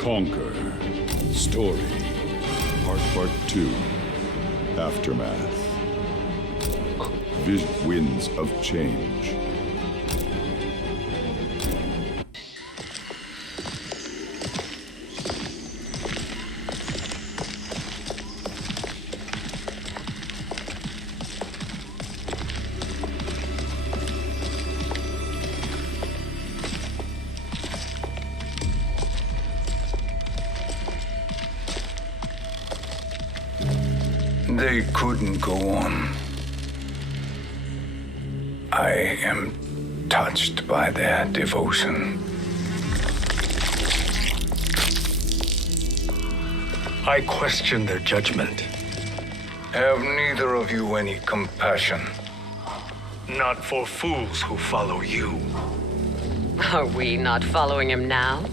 Conquer. Story. Part 2. Aftermath. Winds of Change. They couldn't go on. I am touched by their devotion. I question their judgment. Have neither of you any compassion? Not for fools who follow you. Are we not following him now?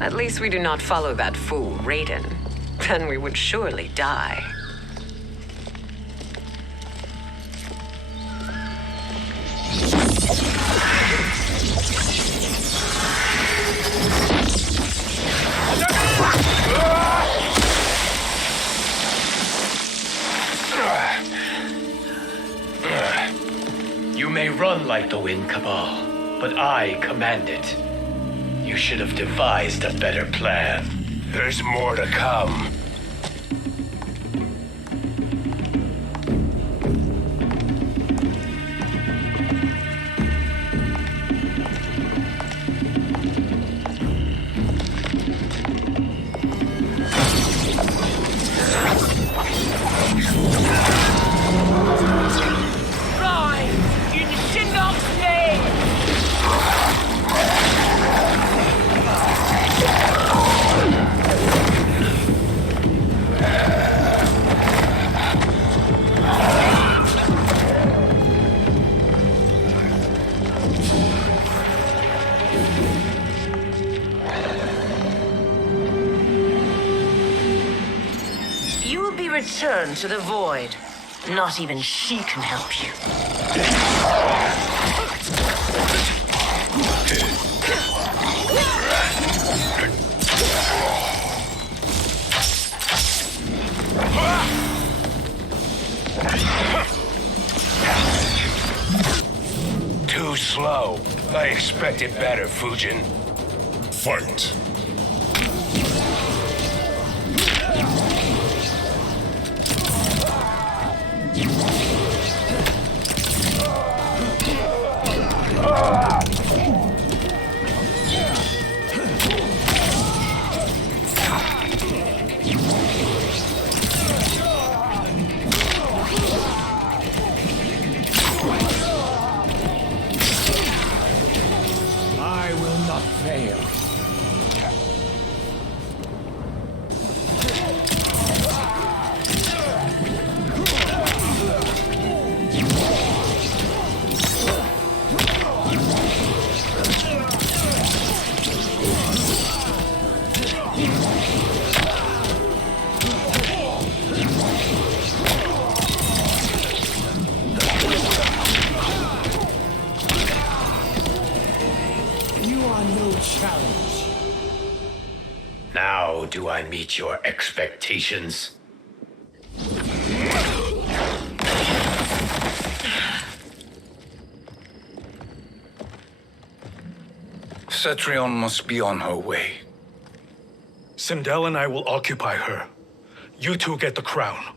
At least we do not follow that fool, Raiden. Then we would surely die. You may run like the wind, Cabal, but I command it. You should have devised a better plan. There's more to come. Return to the void. Not even she can help you. Too slow. I expected better, Fujin. Fight! I will not fail. Challenge. Now do I meet your expectations? Cetrion must be on her way. Sindel and I will occupy her. You two get the crown.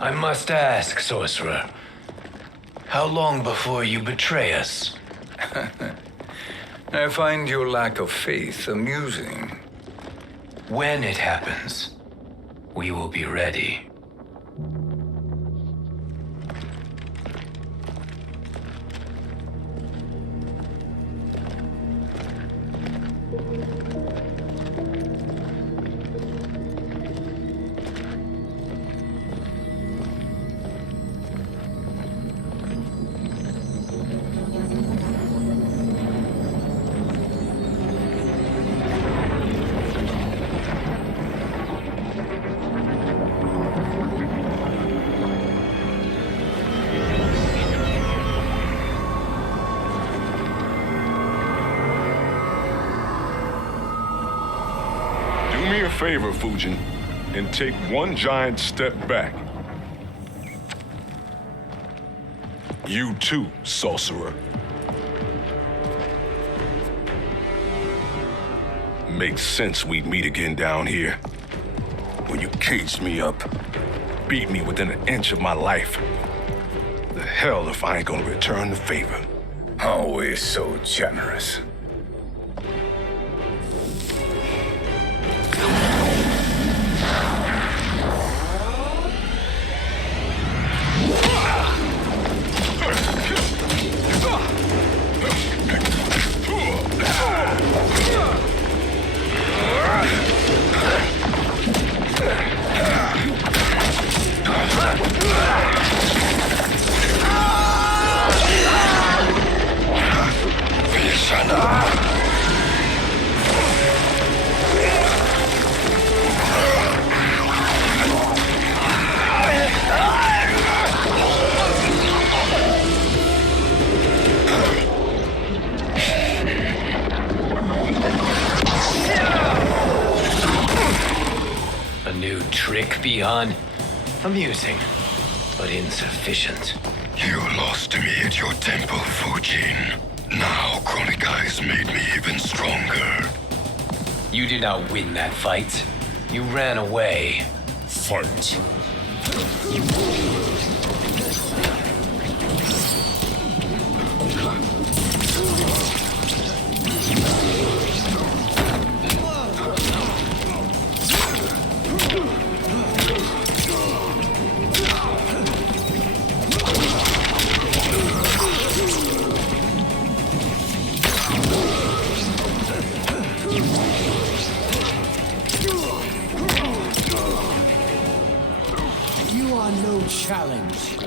I must ask, sorcerer. How long before you betray us? I find your lack of faith amusing. When it happens, we will be ready. favor, Fujin, and take one giant step back. You too, sorcerer. Makes sense we'd meet again down here. When you caged me up, beat me within an inch of my life. The hell if I ain't gonna return the favor. Always so generous. A new trick, Beyond? Amusing, but insufficient. You lost me at your temple, Fujin. Now Chronic Eyes made me even stronger. You did not win that fight. You ran away. Fight. You are no challenge.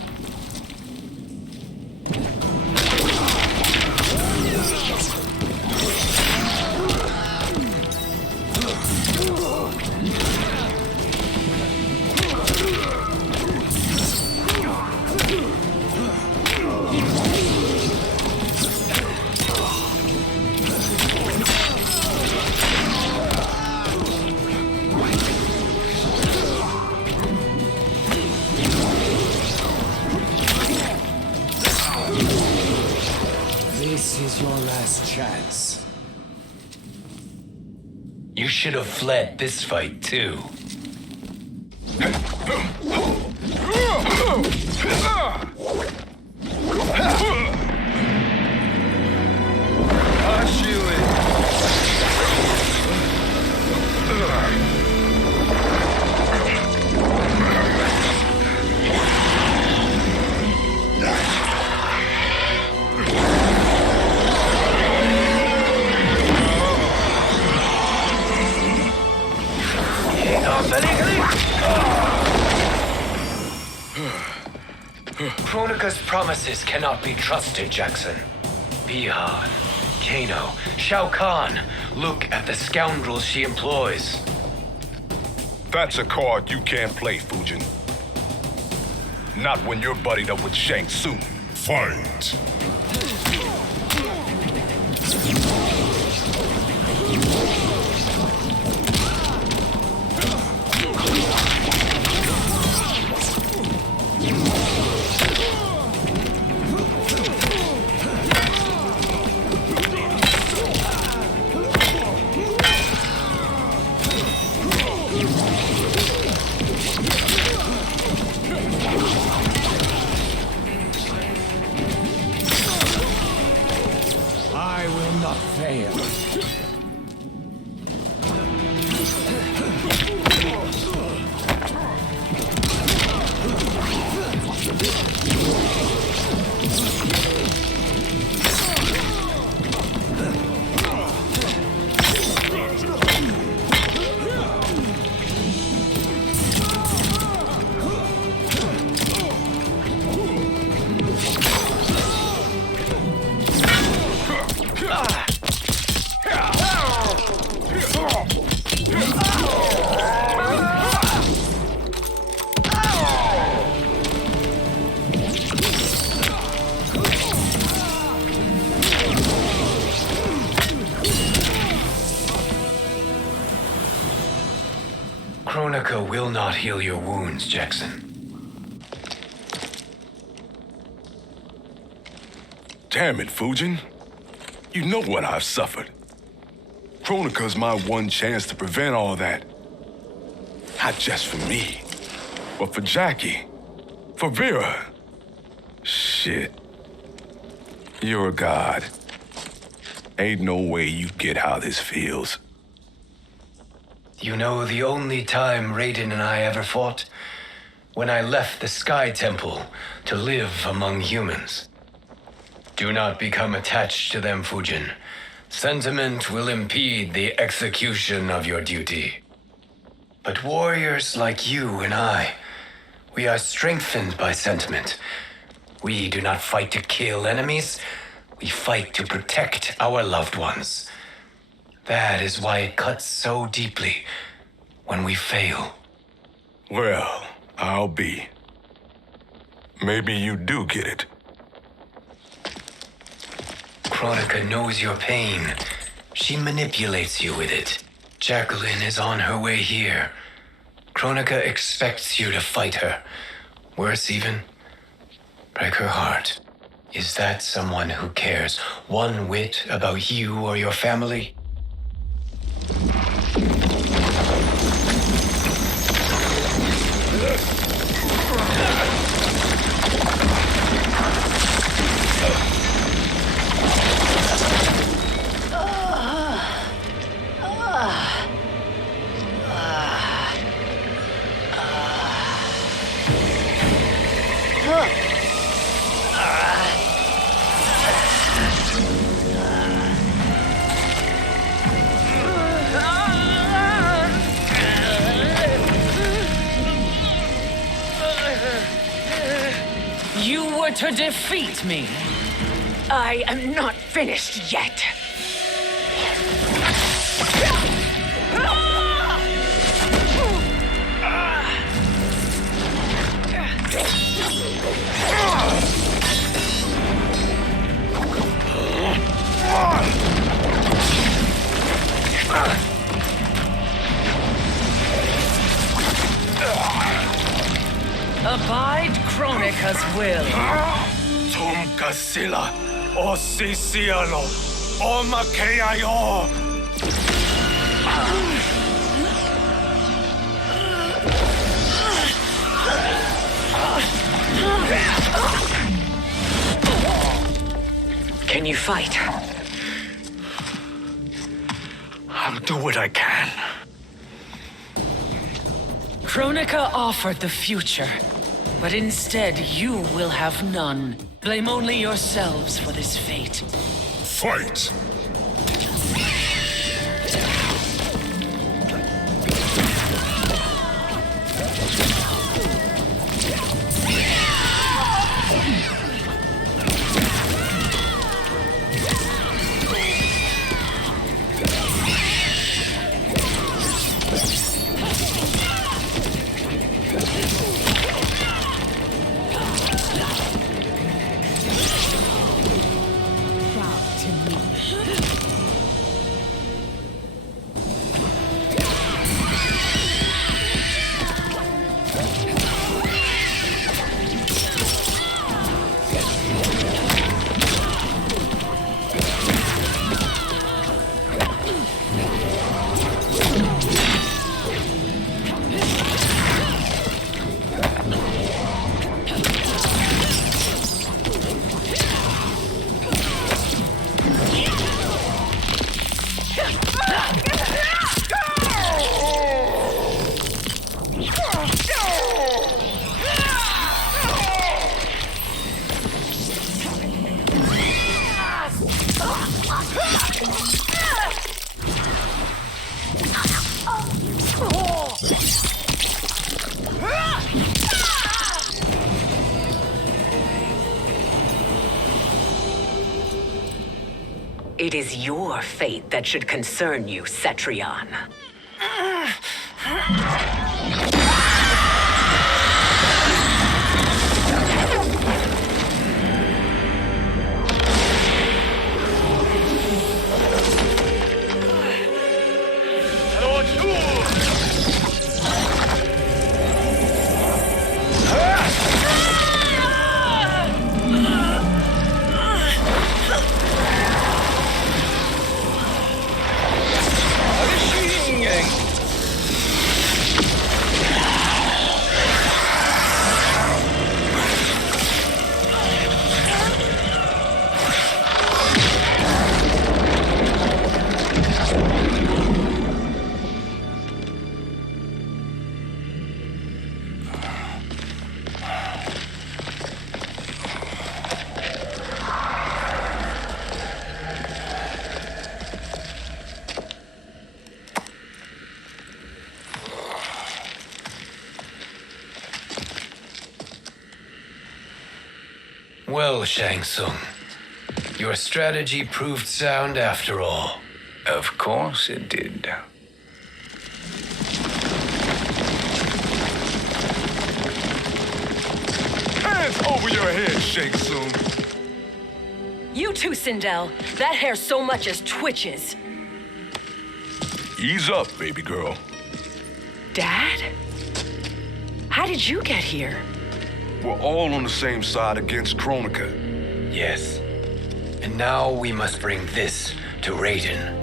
This is your last chance. You should have fled this fight, too. Kronika's promises cannot be trusted, Jackson. Bihan, Kano, Shao Kahn, look at the scoundrels she employs. That's a card you can't play, Fujin. Not when you're buddied up with Shang Tsung. Fight! I will not fail. will not heal your wounds, Jackson. Damn it, Fujin. You know what I've suffered. Kronika's my one chance to prevent all that. Not just for me, but for Jackie, for Vera. Shit. You're a god. Ain't no way you get how this feels. You know, the only time Raiden and I ever fought? When I left the Sky Temple to live among humans. Do not become attached to them, Fujin. Sentiment will impede the execution of your duty. But warriors like you and I, we are strengthened by sentiment. We do not fight to kill enemies. We fight to protect our loved ones. That is why it cuts so deeply when we fail. Well, I'll be. Maybe you do get it. Kronika knows your pain. She manipulates you with it. Jacqueline is on her way here. Kronika expects you to fight her. Worse even, break her heart. Is that someone who cares one whit about you or your family? You were to defeat me. I am not finished yet. Abide Kronika's will. Tumkasila, Osisialo, Omakeayo. Can you fight? I'll do what I can. Kronika offered the future, but instead you will have none. Blame only yourselves for this fate. Fight! It is your fate that should concern you, Cetrion. Well, Shang Tsung, your strategy proved sound after all. Of course it did. Hands over your head, Shang Tsung. You too, Sindel. That hair so much as twitches. Ease up, baby girl. Dad? How did you get here? We're all on the same side against Kronika. Yes. And now we must bring this to Raiden.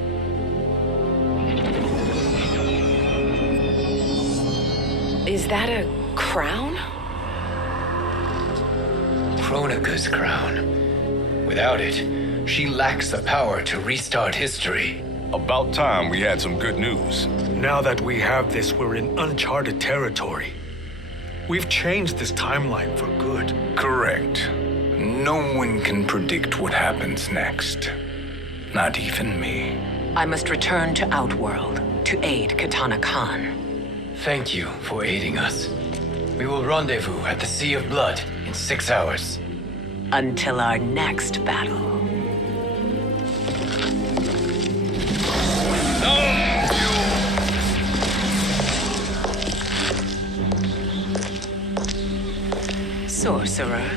Is that a crown? Kronika's crown. Without it, she lacks the power to restart history. About time we had some good news. Now that we have this, we're in uncharted territory. We've changed this timeline for good. Correct. No one can predict what happens next. Not even me. I must return to Outworld to aid Katana Khan. Thank you for aiding us. We will rendezvous at the Sea of Blood in 6 hours. Until our next battle. Sorcerer.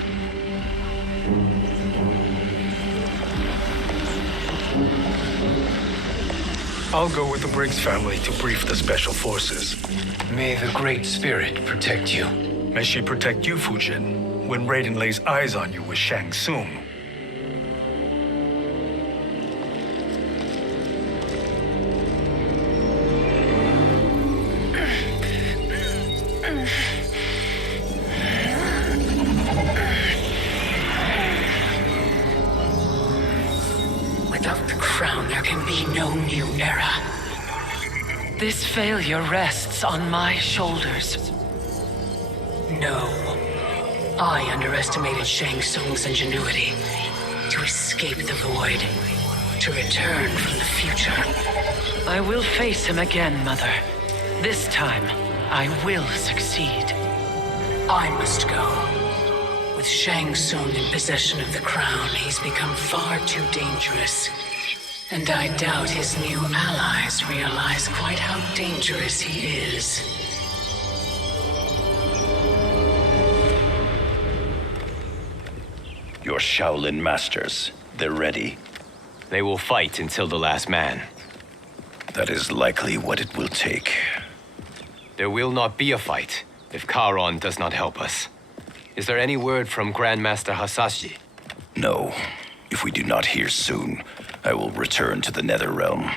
I'll go with the Briggs family to brief the Special Forces. May the Great Spirit protect you. May she protect you, Fujin, when Raiden lays eyes on you with Shang Tsung. Without the crown, there can be no new era. This failure rests on my shoulders. No. I underestimated Shang Tsung's ingenuity to escape the void, to return from the future. I will face him again, Mother. This time, I will succeed. I must go. With Shang Tsung in possession of the crown, he's become far too dangerous. And I doubt his new allies realize quite how dangerous he is. Your Shaolin masters, they're ready. They will fight until the last man. That is likely what it will take. There will not be a fight if Charon does not help us. Is there any word from Grandmaster Hasashi? No. If we do not hear soon, I will return to the Netherrealm.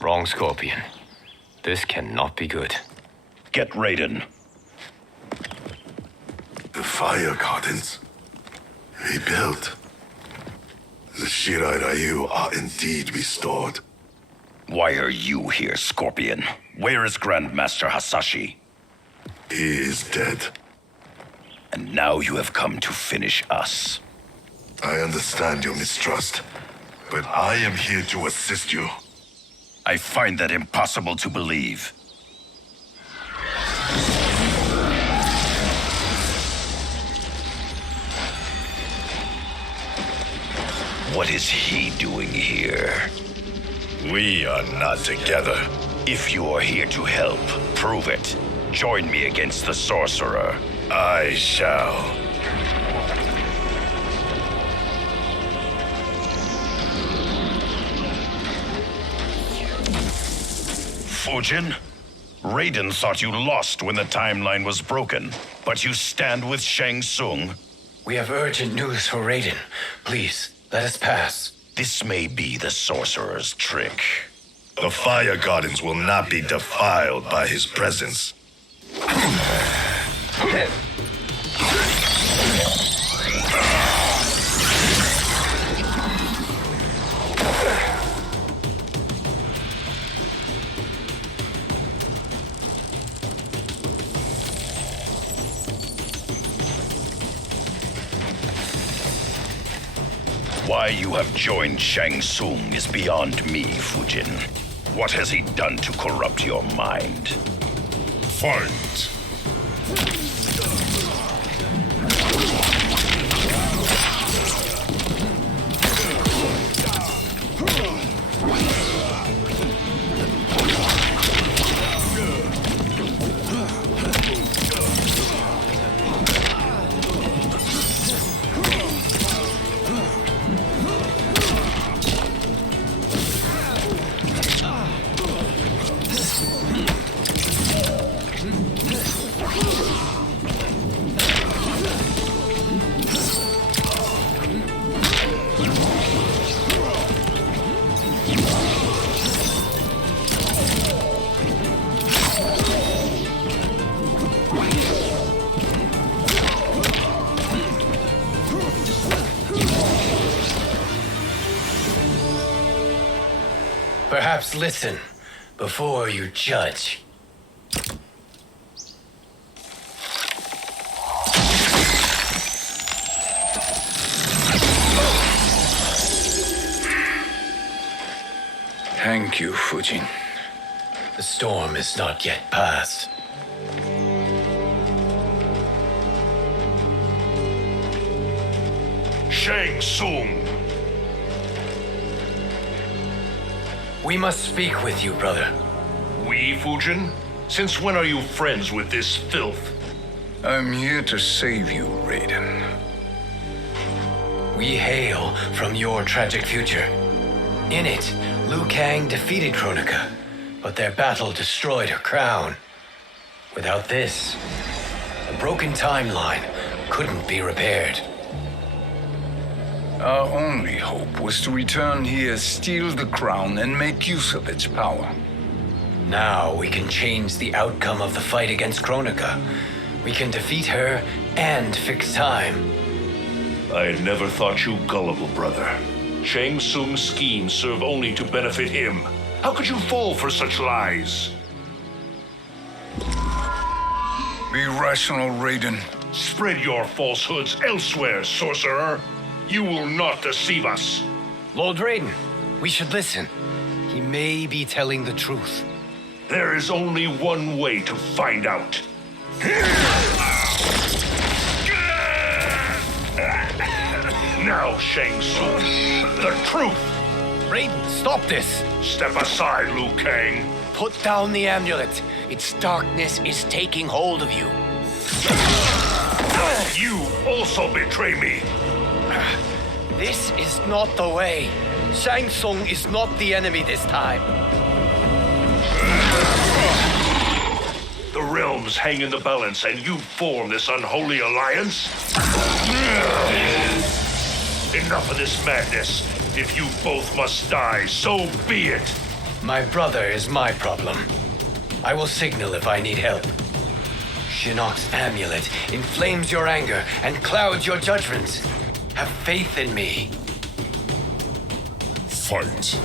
Wrong, Scorpion. This cannot be good. Get Raiden. The fire gardens rebuilt. The Shirai Ryu are indeed restored. Why are you here, Scorpion? Where is Grandmaster Hasashi? He is dead. And now you have come to finish us. I understand your mistrust, but I am here to assist you. I find that impossible to believe. What is he doing here? We are not together. If you are here to help, prove it. Join me against the sorcerer. I shall. Fujin? Raiden thought you lost when the timeline was broken, but you stand with Shang Tsung. We have urgent news for Raiden. Please, let us pass. This may be the sorcerer's trick. The fire gardens will not be defiled by his presence. Why you have joined Shang Tsung is beyond me, Fujin. What has he done to corrupt your mind? Fight! Perhaps listen before you judge. Thank you, Fujin. The storm is not yet past. Shang Tsung! We must speak with you, brother. We, Fujin? Since when are you friends with this filth? I'm here to save you, Raiden. We hail from your tragic future. In it, Liu Kang defeated Kronika, but their battle destroyed her crown. Without this, the broken timeline couldn't be repaired. Our only hope was to return here, steal the crown, and make use of its power. Now we can change the outcome of the fight against Kronika. We can defeat her and fix time. I had never thought you gullible, brother. Shang Tsung's schemes serve only to benefit him. How could you fall for such lies? Be rational, Raiden. Spread your falsehoods elsewhere, sorcerer. You will not deceive us. Lord Raiden, we should listen. He may be telling the truth. There is only one way to find out. Now, Shang Tsung, the truth! Raiden, stop this! Step aside, Liu Kang. Put down the amulet. Its darkness is taking hold of you. You also betray me. This is not the way. Shang Tsung is not the enemy this time. The realms hang in the balance, and you form this unholy alliance? Enough of this madness. If you both must die, so be it. My brother is my problem. I will signal if I need help. Shinnok's amulet inflames your anger and clouds your judgments. Have faith in me. Fight.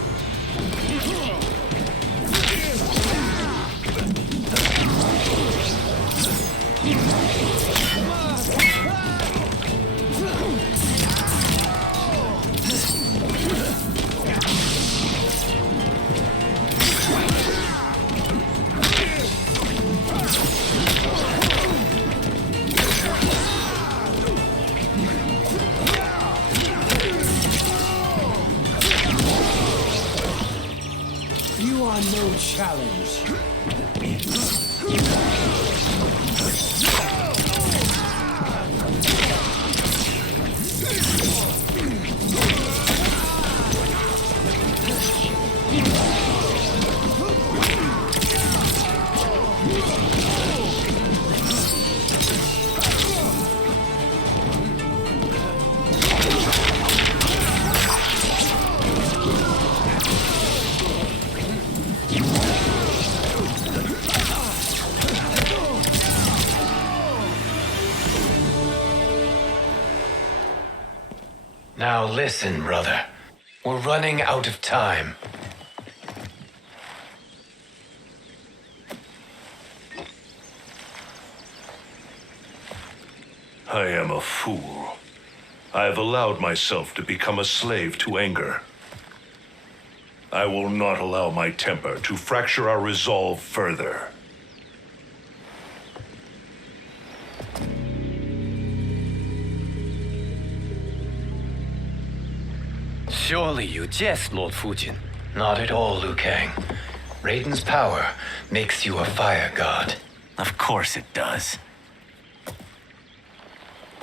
You are no challenge. Now listen, brother. We're running out of time. I am a fool. I have allowed myself to become a slave to anger. I will not allow my temper to fracture our resolve further. Surely you jest, Lord Fujin. Not at all, Liu Kang. Raiden's power makes you a fire god. Of course it does.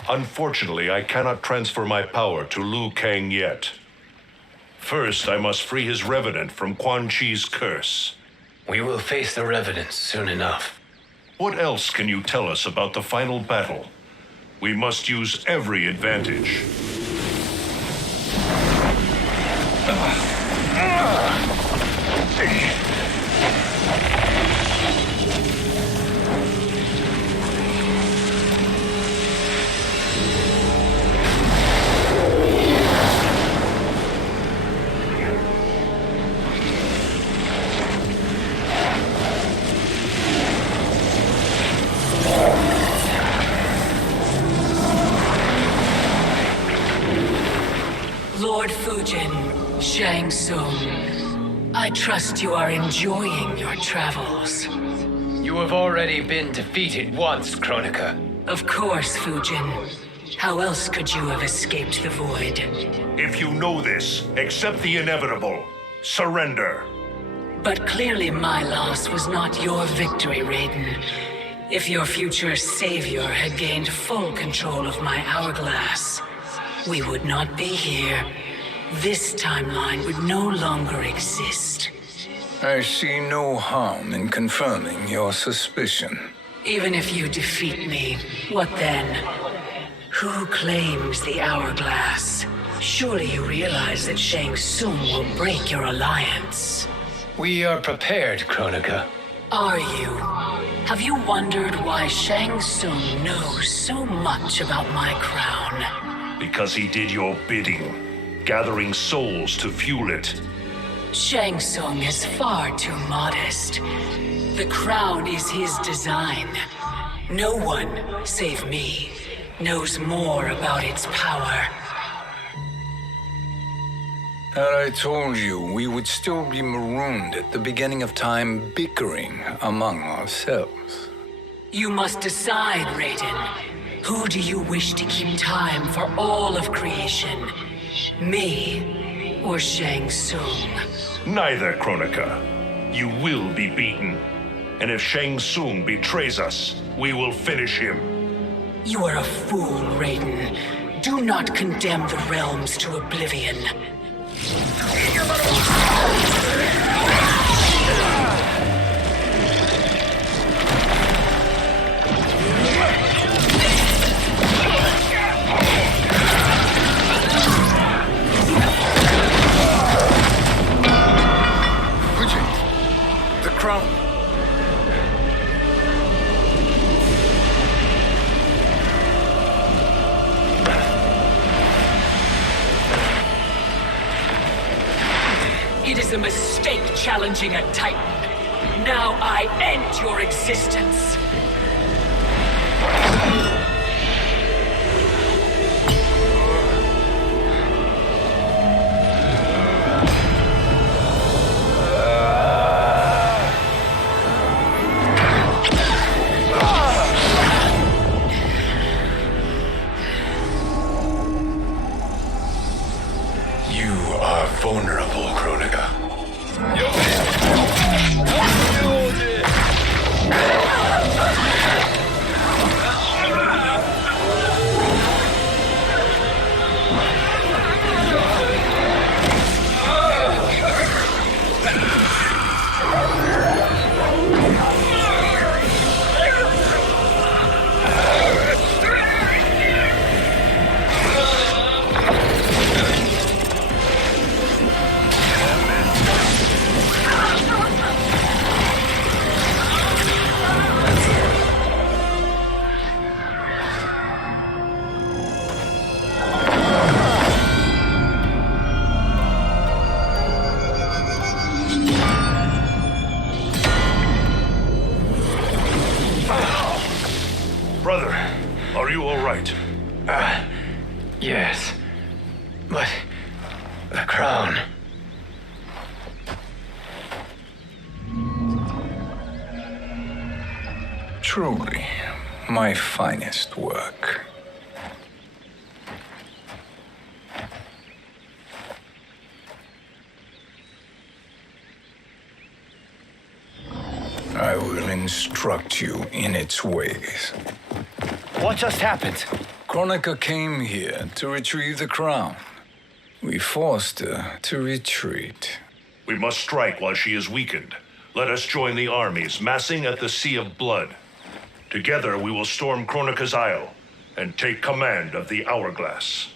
Unfortunately, I cannot transfer my power to Liu Kang yet. First, I must free his revenant from Quan Chi's curse. We will face the revenants soon enough. What else can you tell us about the final battle? We must use every advantage. Fujin, Shang Tsung, I trust you are enjoying your travels. You have already been defeated once, Kronika. Of course, Fujin. How else could you have escaped the void? If you know this, accept the inevitable. Surrender. But clearly my loss was not your victory, Raiden. If your future savior had gained full control of my hourglass, we would not be here. This timeline would no longer exist. I see no harm in confirming your suspicion. Even if you defeat me, what then? Who claims the hourglass? Surely you realize that Shang Tsung will break your alliance. We are prepared, Kronika. Are you? Have you wondered why Shang Tsung knows so much about my crown? Because he did your bidding, gathering souls to fuel it. Shang Tsung is far too modest. The crown is his design. No one, save me, knows more about its power. Had I told you, we would still be marooned at the beginning of time, bickering among ourselves. You must decide, Raiden. Who do you wish to keep time for all of creation? Me or Shang Tsung? Neither, Kronika. You will be beaten. And if Shang Tsung betrays us, we will finish him. You are a fool, Raiden. Do not condemn the realms to oblivion. FUJIN, the crown. It is a mistake challenging a Titan. Now I end your existence. You are vulnerable, Kronika. Brother, are you all right? Yes. But the crown. Truly, my finest work. I will instruct you in its ways. What just happened? Kronika came here to retrieve the crown. We forced her to retreat. We must strike while she is weakened. Let us join the armies massing at the Sea of Blood. Together we will storm Kronika's Isle and take command of the Hourglass.